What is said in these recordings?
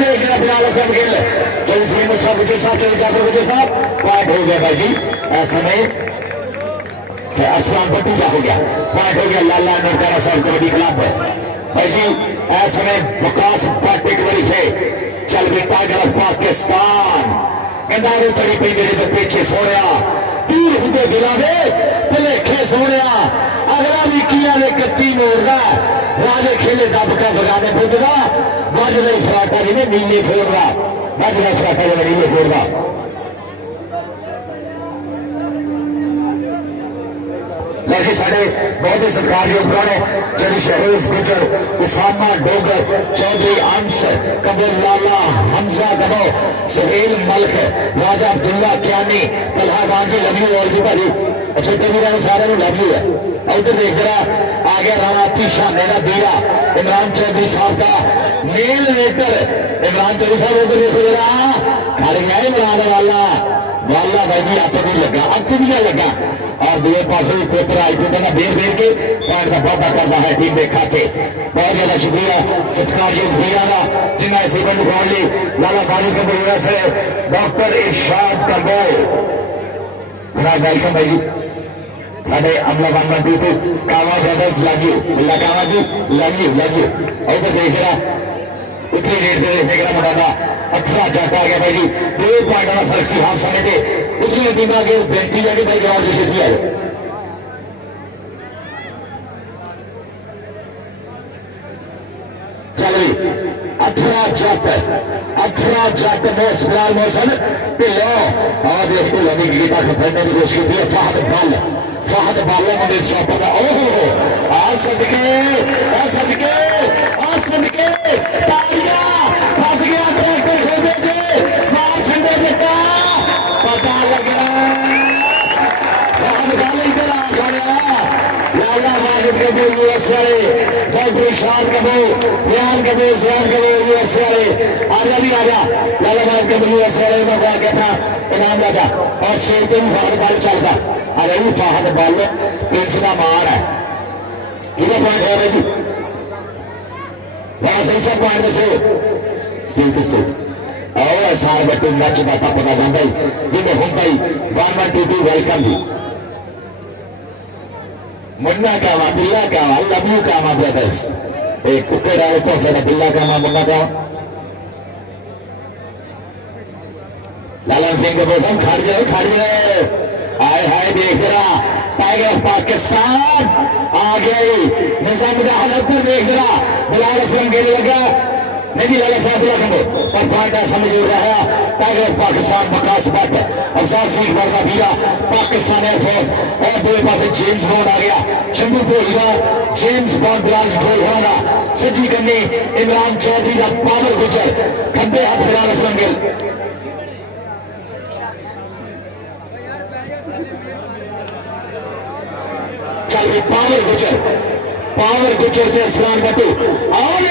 देखना बिलाल हसन गिल जलसी मुशरफ विजय साहब चले जाकर विजय साहब पॉइंट हो गया भाई जी। समय असलाम पट्टू का हो गया पॉइंट हो गया लाला नरकाना साहब कबड्डी क्लब भाई जी। समय विकास भट्ट एक बारी थे चल भी टाइगर ऑफ पाकिस्तान गंदारू तरी पे मेरे तो पीछे सोने दूर होंगे दिलावे भलेखे सोने अगला भी किया ने कत्ती मोड़दा राजे खेले दब का बगाने पुजदा वज नहीं फराटा जी ने नीले फोड़दा वज नहीं फराटा जी ने नीले फोड़दा। लेकिन साढ़े बहुत ही सत्कारयोग पुराने चली शहरोज गुजर उसामा डोगर चौधरी अंश कबूल लाला हमजा दबो सुहेल मलक राजा अब्दुल्ला क्यानी तलहा बांझी लव यू और जी भाजी अच्छे मेरा सारे लव यू है। उधर देख जरा आ गया राणा तीशा मेरा बीरा इमरान चौधरी साहब का मेल लेटर इमरान चौधरी साहब उधर देखो जरा खड़ गया इमरान वाला वाला भाई जी आपको नहीं लगा आपको भी नहीं लगा और दूसरे पास पुत्र आई थी ना देर देर के पॉइंट का वादा करना है टीम के खाते। बहुत ज्यादा शुक्रिया सत्कारयोग भैया का जिन्हें ऐसे बंद खोल ली लाला बाली के भैया से डॉक्टर इरशाद कबोल बड़ा वेलकम भाई जी साढ़े अमला बांगा टू कावा ब्रदर्स लव यू मुल्ला कावा जी लव यू और तो देख रहा उतनी रेट दे देखने का मुंडा 18 जाटा आ गया भाई जी 2 पॉइंट का फर्क से आप समझे उतनी दिमाग बेनती है कि भाई ग्राउंड से सीधी आए चल रही 18 जट मोस फिलहाल मौसम ढिलो और देख ढिलो की गीता फड़ने की कोशिश की है फाहद बाल मुंडे शॉपर का ओह आ सदके तालियां फंस गया ट्रैक्टर खोदे चे मार छंडे जट्टा पता लगा फाहद बाल इधर आ गया लाला वाजिद कबूल यूएस वाले डॉक्टर इरशाद कबूल रियान कबूल यूएस वाले आजा भी आजा लाला वाजिद कबूल यूएस वाले में क्या था इनाम राजा और शेर पे भी फाहद बाल चलता अरे वो फाहद बाल प्रिंस का मार है कितना पॉइंट है जी वहां सही सब पॉइंट से और सार बट्टू मैच का पता जाता ही जिन्हें होता ही 1122 वेलकम जी मुन्ना का वा बिल्ला का वा लव यू का वा ब्रदर्स एक कुत्ते डाले तो से बिल्ला का वा मुन्ना का लालन सिंह के बोसम खड़ जाए आए हाय देख रहा टाइगर ऑफ पाकिस्तान आ गई निजाम हालतपुर देख रहा बिलाल हसन गेल लगा नहीं लाला साहब लखनऊ और पॉइंट समझ रहा है टाइगर ऑफ पाकिस्तान मकास भट्ट अफसार सिंह वर्मा बीरा पाकिस्तान एयरफोर्स और दो पास जेम्स बॉन्ड आ गया शंभू भोलिया जेम्स बॉन्ड बिलाल ढोलवाना सज्जी कन्नी इमरान चौधरी का पावर गुजर खब्बे हाथ बिलाल हसन गिल चल पावर गुजर से असलान बटू और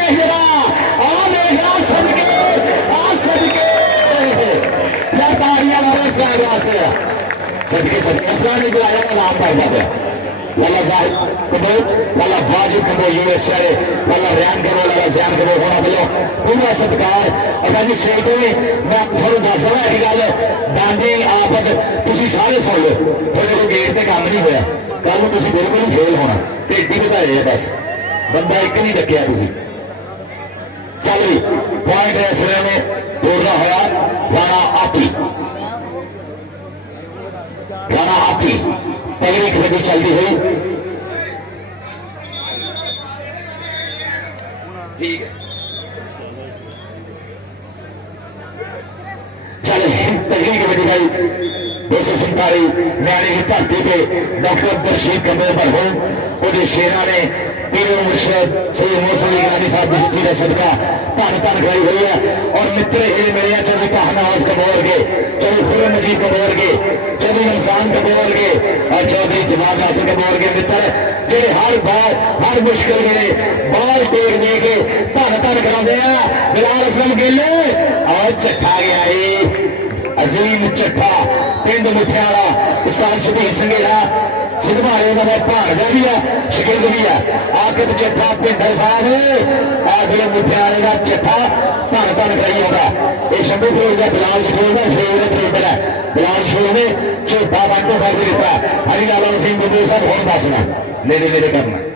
सदके असलान ने बुलाया का नाम पाई जाता है लाला साहब कबूल लाला वाजिद कबूल यूएस वाले लाला रैन कबूल लाला जैन कबूल होना दिलो पूरा सत्कार और भाई शेर को मैं थोड़ा दस रहा है गल दांडी आपद तुसी सारे सुन लो थोड़े को गेट से काम नहीं होया कल तुसी बिल्कुल फेल होना ढेडी बताए बस बंदा एक नहीं रखिया तुसी चल रही पॉइंट है इस में तोड़ना होया राणा हाथी पहली कबड्डी चलती हुई ठीक है चले पहली कबड्डी भाई 247 न्याणी की धरती पे डॉक्टर दर्शीद कमल मरहूम शेरा ने पीर मुर्शद सही मौसमी गानी साहब की जी सदका धन धन कराई हुई है और मित्र ही मेरे चौधरी पहनाज को बोल के चौधरी खुरम मजीद को बोल के चौधरी रमजान को बोल के और चौधरी जवाब हासिल को बोल के मित्र जेडे हर बार हर मुश्किल में बाल टेक दे के धन धन कराते हैं बिलाल हसन गिल और चट्ठा गया अजीम चट्ठा पिंड मुठियाला उस्ताद शबीर संघेड़ा सिद्धमारे का भाणजा भी है शकील भी है आखिर चट्ठा पिंडर साहब आखिर मुठियाले का चट्ठा धन मौका लगाई होगा ये शंभू फिरोज का बिलाल फिरोज का फेवरेट रेडर है बिलाल फिरोज ने झोटा 1-2 कर दिता हरिलाल सिंह बुद्धू साहब होने दसना नेड़े नेड़े करना